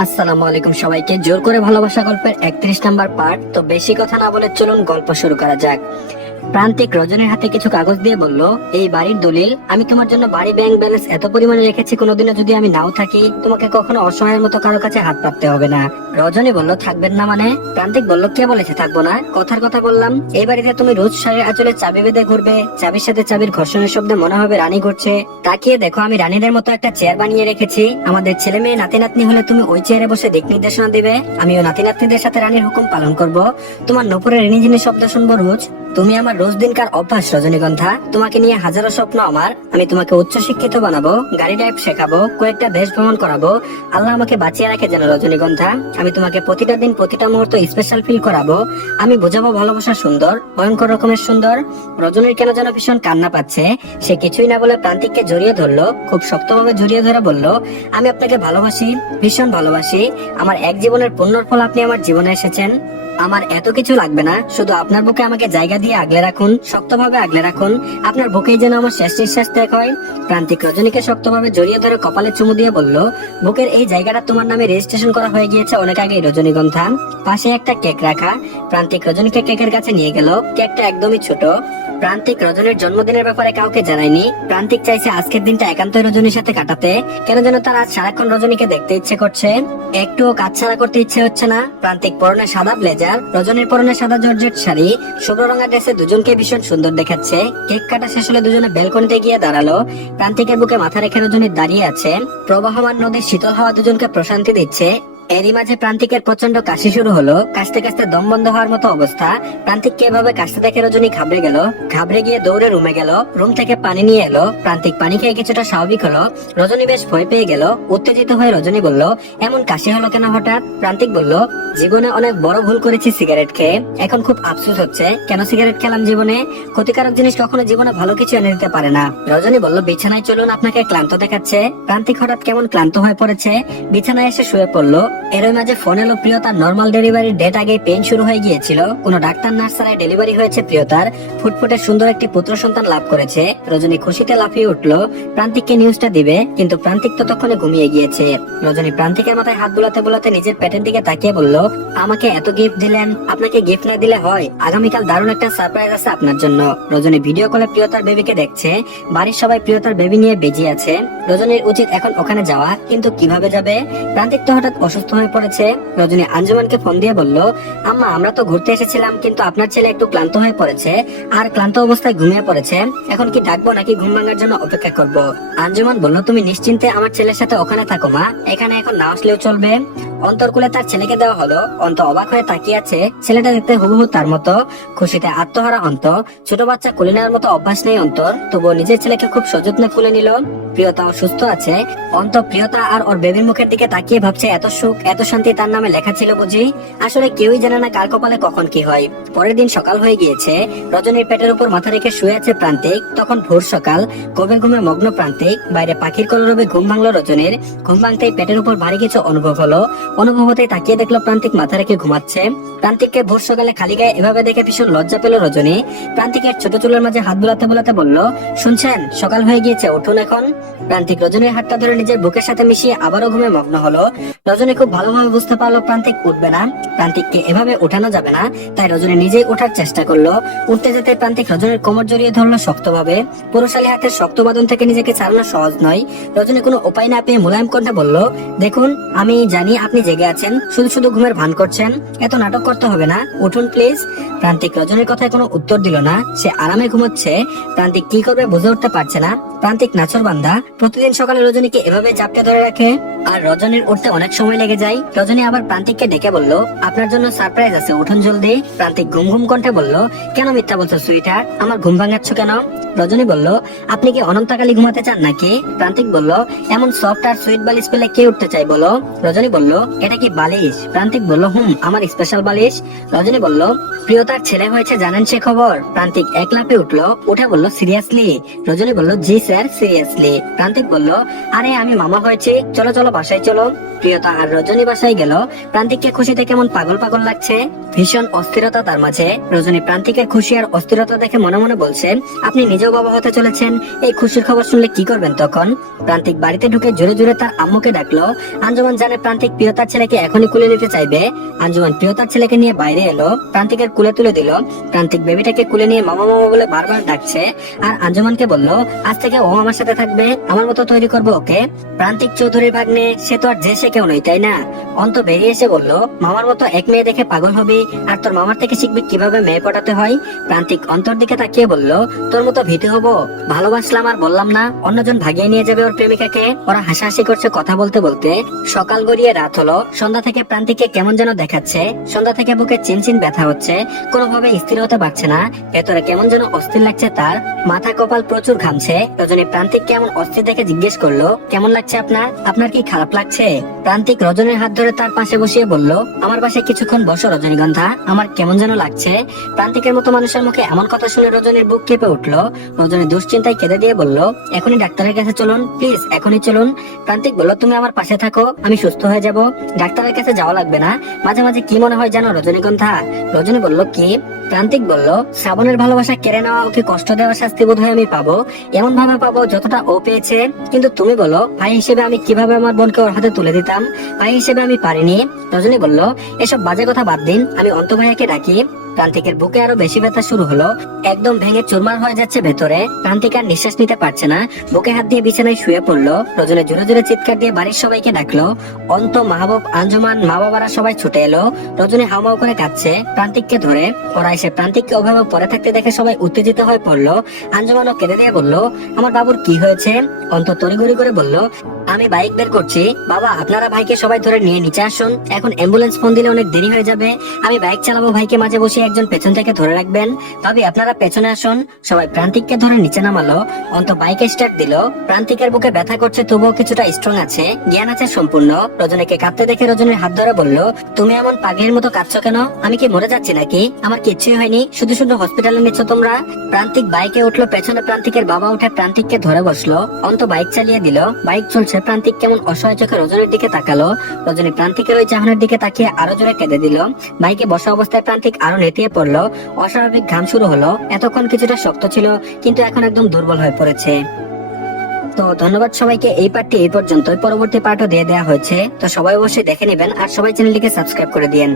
আসসালামু আলাইকুম সবাইকে। জোর করে ভালোবাসা গল্পের 31 নাম্বার পার্ট। তো বেশি কথা না বলে চলুন গল্প শুরু করা যাক। প্রান্তিক রজনীর হাতে কিছু কাগজ দিয়ে বলল, এই বাড়ির দলিল। আমি তোমার জন্য বাড়ি ব্যাংক ব্যালেন্স এত পরিমাণে রেখেছি, কোনোদিনও যদি আমি নাও থাকি তোমাকে কখনো অসহায়ের মতো কারো কাছে হাত পাততে হবে না। রজনী বলল, থাকবেন না মানে? প্রান্তিক বলল, কে বলেছে থাকবো না? কথার কথা বললাম। এই বাড়িতে তুমি রোজ শাড়ির আঁচলে চাবি বেঁধে ঘুরবে, চাবির সাথে চাবির ঘর্ষণের শব্দে মনে হবে রানী ঘুরছে। তাকিয়ে দেখো, আমি রানীদের মতো একটা চেয়ার বানিয়ে রেখেছি। আমাদের ছেলে মেয়ে নাতি নাতনি হলে তুমি ওই চেয়ারে বসে দিক নির্দেশনা দিবে, আমিও নাতি নাতনিদের সাথে রানীর হুকুম পালন করব। তোমার নপুরের রিনিঝিনি শব্দ শুনবো রোজ। তুমি আমার রোজ দিনকার অভ্যাস রজনীগন্ধা। তোমাকে নিয়ে হাজারো স্বপ্ন আমার। আমি তোমাকে উচ্চ শিক্ষিত বানাবো, গাড়ি ড্রাইভ শেখাবো, কয়েকটা দেশ ভ্রমণ করাবো। আল্লাহ আমাকে বাঁচিয়ে রাখে যেন রজনীগন্ধা। আমি তোমাকে প্রতিটা দিন প্রতিটা মুহূর্ত স্পেশাল ফিল করাবো। আমি বোঝাবো ভালোবাসা সুন্দর, ভয়ঙ্কর রকমের সুন্দর। রজনীর কেন যেন ভীষণ কান্না পাচ্ছে। সে কিছুই না বলে প্রান্তিককে জড়িয়ে ধরলো, খুব শক্তভাবে জড়িয়ে ধরে বলল, আমি আপনাকে ভালোবাসি, ভীষণ ভালোবাসি। আমার এক জীবনের পুণ্যর ফল আপনি আমার জীবনে এসেছেন। আমার এত কিছু লাগবে না, শুধু আপনার বুকে আমাকে জায়গা দিয়ে আগলে রাখুন, শক্তভাবে আগলে রাখুন। আপনার বুকেই যেন আমার শেষ নিঃশ্বাস ত্যাগ হয়। প্রান্তিক রজনীকে শক্তভাবে জড়িয়ে ধরে কপালে চুমু দিয়ে বলল, বুকের এই জায়গাটা তোমার নামে রেজিস্ট্রেশন করা হয়ে গিয়েছে অনেক আগেই রজনীগন্ধা। পাশে একটা কেক রাখা। প্রান্তিক রজনীকে কেকের কাছে নিয়ে গেল। কেকটা একদমই ছোট। প্রান্তিক রজনীর জন্মদিনের ব্যাপারে কাউকে জানায়নি। প্রান্তিক চাইছে আজকের দিনটা একান্তই রজনীর সাথে কাটাতে। কেন যেন তার আজ সারাক্ষণ রজনীকে দেখতে ইচ্ছে করছে, একটুও কাজ ছাড়া করতে ইচ্ছে হচ্ছে না। প্রান্তিক পরনে সাদা ব্লেজার, রজনীর পরনে সাদা জর্জেট শাড়ি, শুভ্র রঙের ড্রেসে দুজনকে ভীষণ সুন্দর দেখাচ্ছে। কেক কাটা শেষ হলে দুজনে ব্যালকনিতে গিয়ে দাঁড়ালো। প্রান্তিকের বুকে মাথা রেখে রজনী দাঁড়িয়ে আছে। প্রবাহমান নদীর শীতল হাওয়া দুজনকে প্রশান্তি দিচ্ছে। এরই মাঝে প্রান্তিকের প্রচন্ড কাশি শুরু হলো। কাশতে কাশতে দম বন্ধ হওয়ার মতো অবস্থা। প্রান্তিককে এভাবে কাশতে দেখে রজনী ঘাবড়ে গেল। ঘাবড়ে গিয়ে দৌড়ে রুমে গেল। রুম থেকে পানি নিয়ে এলো। প্রান্তিক পানি খেয়ে কিছুটা স্বাভাবিক হলো। রজনী বেশ ভয় পেয়ে গেল। উত্তেজিত হয়ে রজনী বলল, এমন কাশি হলো কেন হঠাৎ? প্রান্তিক বলল, জীবনে অনেক বড় ভুল করেছি সিগারেট খেয়ে। এখন খুব আফসোস হচ্ছে, কেন সিগারেট খেলাম জীবনে। ক্ষতিকারক জিনিস কখনো জীবনে ভালো কিছু এনে দিতে পারে না। রজনী বলল, বিছানায় চলুন, আপনাকে ক্লান্ত দেখাচ্ছে। প্রান্তিক হঠাৎ কেমন ক্লান্ত হয়ে পড়েছে। বিছানায় এসে শুয়ে পড়লো। এর মাঝে ফোন এলো প্রিয়তার। নর্মাল ডেলিভারির ডেট আগে পেন শুরু হয়ে গিয়েছিল। কোনো ডাক্তার নার্স ছাড়াই ডেলিভারি হয়েছে প্রিয়তার। ফুটফুটে সুন্দর একটি পুত্র সন্তান লাভ করেছে। রজনী খুশিতে লাফিয়ে উঠলো। প্রান্তিককে নিউজটা দিবে, কিন্তু প্রান্তিক ততক্ষণে ঘুমিয়ে গিয়েছে। রজনী প্রান্তিকের মাথায় হাত বুলাতে বুলাতে নিজের পেটের দিকে তাকিয়ে বলল, আমাকে এত গিফট দিলেন, আপনাকে গিফট না দিলে হয়? আগামীকাল দারুণ একটা সারপ্রাইজ আছে আপনার জন্য। রজনী ভিডিও কলে প্রিয়তার বেবিকে দেখছে। বাড়ির সবাই প্রিয়তার বেবি নিয়ে বেজি আছে। রজনীর উচিত এখন ওখানে যাওয়া, কিন্তু কিভাবে যাবে? প্রান্তিক তো হঠাৎ অসুস্থ হয়ে পড়েছে। রজনী আঞ্জুমানকে ফোন দিয়ে বলল, আম্মা আমরা তো ঘুরতে এসেছিলাম, কিন্তু আপনার ছেলে একটু ক্লান্ত হয়ে পড়েছে, আর ক্লান্ত অবস্থায় ঘুমিয়ে পড়েছে। এখন কি ডাকবো নাকি ঘুম ভাঙার জন্য অপেক্ষা করব? আঞ্জুমান বলল, তুমি নিশ্চিন্তে আমার ছেলের সাথে ওখানে থাকো মা, এখানে এখন না আসলেও চলবে। অন্তরকুলে তার ছেলেকে দেওয়া হলো। অন্ত অবাক হয়ে তাকিয়ে আছে। ছেলেটা দেখতে হুবহু তার মতো। খুশিতে আত্মহারা অন্ত। ছোট বাচ্চা কুলে নেওয়ার মতো অভ্যাস নেই অন্তর, তবুও নিজের ছেলেকে খুব সযত্নে কুলে নিল। প্রিয়তা সুস্থ আছে। অন্ত প্রিয়তা আর ওর বেবির মুখের দিকে তাকিয়ে ভাবছে, এত সুখ এত শান্তি তার নামে লেখা ছিল বুঝি। আসলে কেউই জানে না কার কপালে কখন কি হয়। পরের দিন সকাল হয়ে গিয়েছে। রজনীর পেটের উপর মাথা রেখে শুয়ে আছে প্রান্তিক। তখন ভোর সকাল। গভীর ঘুমে মগ্ন প্রান্তিক। বাইরে পাখির কলরবে ঘুম ভাঙলো রজনীর। ঘুম ভাঙতেই পেটের উপর ভারী কিছু অনুভব হলো। অনুভব হতেই তাকিয়ে দেখলো প্রান্তিক মাথা রেখে ঘুমাচ্ছে। প্রান্তিককে ভোর সকালে খালি গায়ে এভাবে দেখে ভীষণ লজ্জা পেল রজনী। প্রান্তিকের ছোট চুলের মাঝে হাত বুলাতে বুলাতে বলল, শুনছেন, সকাল হয়ে গিয়েছে, উঠুন এখন। প্রান্তিক রজনীর হাতটা ধরে নিজের বুকের সাথে মিশিয়ে আবারও ঘুমে মগ্ন হলো। রজনী খুব ভালোভাবে বুঝতে পারলো প্রান্তিক উঠবে না। প্রান্তিককে এভাবে উঠানো যাবে না, তাই রজনী নিজেই ওঠার চেষ্টা করলো। উঠতে যেতে প্রান্তিক রজনীর কোমর জড়িয়ে ধরলো শক্তভাবে। পুরুষালী হাতের শক্ত বাঁধন থেকে নিজেকে ছাড়ানো সহজ নয়। রজনী কোনো উপায় না পেয়ে মুলায়ম কণ্ঠে বলল, দেখুন আমি জানি আপনি জেগে আছেন, শুধু শুধু ঘুমের ভান করছেন, এত নাটক করতে হবে না, উঠুন প্লিজ। প্রান্তিক রজনীর কথায় কোনো উত্তর দিল না। সে আরামে ঘুমোচ্ছে। প্রান্তিক কি করবে বুঝে উঠতে পারছে না। প্রান্তিক নাছোড়বান্দা। প্রতিদিন সকালে রজনীকে এভাবে চাপটে ধরে রাখে, আর রজনীর উঠতে অনেক সময় লেগে যায়। রজনী আবার প্রান্তিককে ডেকে বলল, আপনার জন্য সারপ্রাইজ আছে, উঠুন জলদি। প্রান্তিক ঘুম ঘুম কণ্ঠে বলল, কেন মিথ্যা বলছো সুইটহার্ট, আমার ঘুম ভাঙাচ্ছ কেন? রজনী বলল, আপনি কি অনন্তকালী ঘুমাতে চান নাকি? প্রান্তিক বলল, এমন সফট আর সুইট বালিশ পেলে কে উঠতে চাই বলো? রজনী বলল, এটা কি বালিশ? প্রান্তিক বলল, আমার স্পেশাল বালিশ। রজনী বলল, প্রিয়তার ছেলে হয়েছে জানেন সে খবর? প্রান্তিক এক লাফে উঠলো, উঠে বলল, সিরিয়াসলি? রজনী বলল, জি স্যার সিরিয়াসলি। প্রান্তিক বলল, আরে আমি মামা হয়েছি, চলো চলো বাসায় চলো। প্রিয়তা আর রজনী বাসায় গেল। প্রান্তিককে খুশিতে কেমন পাগল পাগল লাগছে, ভীষণ অস্থিরতা তার মাঝে। রজনী প্রান্তিকের খুশি আর অস্থিরতা দেখে মনে মনে বলছে, আপনি নিজেও বাবা হতে চলেছেন, এই খুশির খবর শুনলে কি করবেন তখন? প্রান্তিক বাড়িতে ঢুকে জোরে জোরে তার আম্মুকে ডাকলো। আঞ্জুমান জানে প্রান্তিক প্রিয়তা তার ছেলেকে এখনই কুলে নিতে চাইবে। আঞ্জুমান প্রিয়তার ছেলেকে নিয়ে বাইরে এলো, প্রান্তিকের কুলে তুলে দিল। প্রান্তিক বেবিটাকে কুলে নিয়ে মামা মামা বলে বারবার ডাকছে, আর আঞ্জুমানকে বলল আজ থেকে ও আমার সাথে থাকবে, আমার মতো তৈরি করবো ওকে। প্রান্তিক চৌধুরীর ভাগ্নে, সে তো আর যে সে কেউ নই, তাই না? অন্ত বেরিয়ে এসে বলল, মামার মতো এক মেয়ে দেখে পাগল হবি, আর তোর মামার থেকে শিখবি কিভাবে মেয়ে পটাতে হয়। প্রান্তিক অন্তর দিকে তাকিয়ে বলল, তোর মতো ভীতু হবো? ভালোবাসলাম আর বললাম না, অন্যজন ভাগিয়ে নিয়ে যাবে ওর প্রেমিকাকে। ওরা হাসাহাসি করছে কথা বলতে বলতে। সকাল গড়িয়ে রাত হলো। সন্ধ্যা থেকে প্রান্তিককে কেমন যেন দেখাচ্ছে। সন্ধ্যা থেকে বুকে চিনচিন ব্যথা হচ্ছে, কোনোভাবে স্থির হতে পারছে না। ভেতরে কেমন যেন অস্থির লাগছে তার, মাথা কপাল প্রচুর ঘামছে। রজনী প্রান্তিক কেমন অস্থির দেখে জিজ্ঞেস করলো, কেমন লাগছে আপনার? আপনার কি খারাপ লাগছে? প্রান্তিক রজনীর হাত ধরে তার পাশে বসিয়ে বলল, আমার পাশে কিছুক্ষণ বসো রজনীগন্ধা, আমার কেমন যেন লাগছে। প্রান্তিকের মতো মানুষের মুখে এমন কথা শুনে রজনীর বুক কেঁপে উঠলো। রজনী দুশ্চিন্তায় কেঁদে দিয়ে বলল, এখনই ডাক্তারের কাছে চলুন, প্লিজ এখনই চলুন। প্রান্তিক বলল, তুমি আমার পাশে থাকো, আমি সুস্থ হয়ে যাব, ডাক্তারের কাছে যাওয়া লাগবে না। মাঝে মাঝে কি মনে হয় জানো রজনীগন্ধা? রজনী বলল, কি? প্রান্তিক বলল, শ্রাবণের ভালোবাসা কেড়ে নেওয়া, ওকে কষ্ট দেওয়ার শাস্তি বোধ হয় আমি পাবো, এমন ভাবে পাবো যতটা ও পেয়েছে। কিন্তু তুমি বলো, ভাই হিসেবে আমি কিভাবে আমার বোনকে ওর হাতে তুলে দিতাম? ভাই হিসেবে আমি পারিনি। রজনী বলল, এসব বাজে কথা বাদ দিন, আমি অন্ত ভাইয়াকে ডাকি। প্রান্তিকের বুকে আরো বেশি ব্যথা শুরু হলো, একদম ভেঙে চুরমার হয়ে যাচ্ছে ভেতরে। প্রান্তিক আর নিঃশ্বাস নিতে পারছে না, বুকে হাত দিয়ে বিছানায় শুয়ে পড়লো। রজনী জোরে জোরে চিৎকার দিয়ে বাড়ির সবাইকে ডাকলো। অন্ত, মাহবুব, আঞ্জুমান, মা বাবারা সবাই ছুটে এলো। রজনী হাউমাউ করে কাঁদছে প্রান্তিককে ধরে। ওরা এসে প্রান্তিককে ওভাবে পড়ে থাকতে দেখে সবাই উত্তেজিত হয়ে পড়লো। আঞ্জুমানও কেঁদে দিয়ে বলল, আমার বাবুর কি হয়েছে? অন্ত তড়িঘড়ি করে বলল, আমি বাইক বের করছি, বাবা আপনারা ভাইকে সবাই ধরে নিয়ে নিচে আসুন, এখন অ্যাম্বুলেন্স ফোন দিলে অনেক দেরি হয়ে যাবে। আমি বাইক চালাবো, ভাইকে মাঝে বসে একজন পেছন থেকে ধরে রাখবেন। ভাবি আপনারা পেছনে আসুন। সবাই প্রান্তিককে ধরে নিচে নামালো। অন্ত বাইকে স্টার্ট দিল। প্রান্তিকের বুকে ব্যথা করছে, তবুও কিছুটা স্ট্রং আছে, জ্ঞান আছে সম্পূর্ণ। রজনীকে কাঁদতে দেখে রজনীর হাত ধরে বলল, তুমি এমন পাগলের মতো কাঁদছো কেন? আমি কি মরে যাচ্ছি নাকি? আমার কিচ্ছুই হয়নি, শুধু শুধু হসপিটালে নিচ্ছ তোমরা। প্রান্তিক বাইকে উঠলো, পেছনে প্রান্তিকের বাবা উঠে প্রান্তিককে ধরে বসলো। অন্ত বাইক চালিয়ে দিল। বাইক চলছে। প্রান্তিক কেমন অসহায় চোখে রজনীর দিকে তাকালো। রজনী প্রান্তিকের ওই চাহনের দিকে তাকিয়ে আরো জোরে কেঁদে দিল। বাইকে বসা অবস্থায় প্রান্তিক আরো নেতিয়ে পড়লো। অস্বাভাবিক ঘাম শুরু হলো। এতক্ষণ কিছুটা শক্ত ছিল, কিন্তু এখন একদম দুর্বল হয়ে পড়েছে। তো ধন্যবাদ সবাইকে। এই পার্টটি এই পর্যন্ত, পরবর্তী পার্টও দিয়ে দেওয়া হয়েছে, তো সবাই অবশ্যই দেখে নেবেন, আর সবাই চ্যানেলটিকে সাবস্ক্রাইব করে দিয়েন।